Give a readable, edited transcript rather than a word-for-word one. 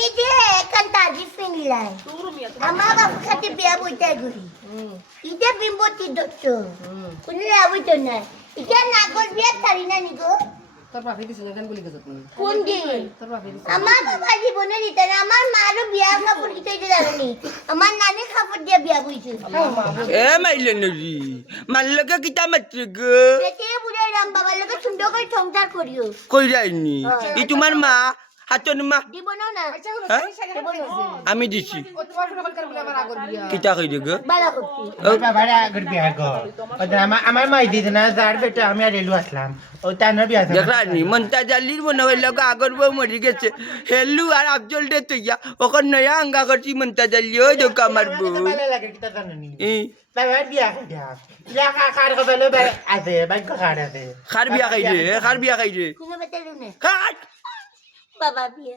তুমি যে একান তারিফ নিলাই আমার বাবার সাথে বিয়া বইতে ঘুরি এটা বিম্বতি দত্ত কোনো লাভই তো নাই এটা নাগর বিয়া ছাড়ি না নিগো তোর বাপে দিছিল কেন বলি গেছ তুমি কোন দিন তোর বাপে দিছিল আমার বাবা জীবনে দিতে না আমার মারও বিয়া কাপড় দিতে জানেনি আমার নানি কাপড় দিয়ে বিয়া বইছে এ মাইলে নরি মাল্লকে কিতা মাত্রে গো বেটে বুড়ে রাম বাবার লগে সুন্দর করে সংসার করিও কই যায়নি ই তোমার মা হাতন মা দিব না না হ্যাঁ? আমি দিছি ও তোমার ফোন কল করে বলে আমার আগর বিয়া কিতা কই গো বালা করছি বাবার আগের বিয়া গো আমার মাই দিদি না যার বেটা আমি আর রেলু আসলাম ও তানোর বিয়া দেখলানি মন্তা জালির মনে হইল আগর বউ মরি গেছে হেলু আর আফজল দে তুইয়া ওখন নয়া আঙ্গা করছি মন্তা জালি ওই দেখো আমার বউ ভালো লাগে কিতা জানি ই বাবার বিয়া বিয়া কার কবে আছে বাইক কার আছে খার বিয়া খাই রে কোনো বেটে নে খার বাবা বিয়া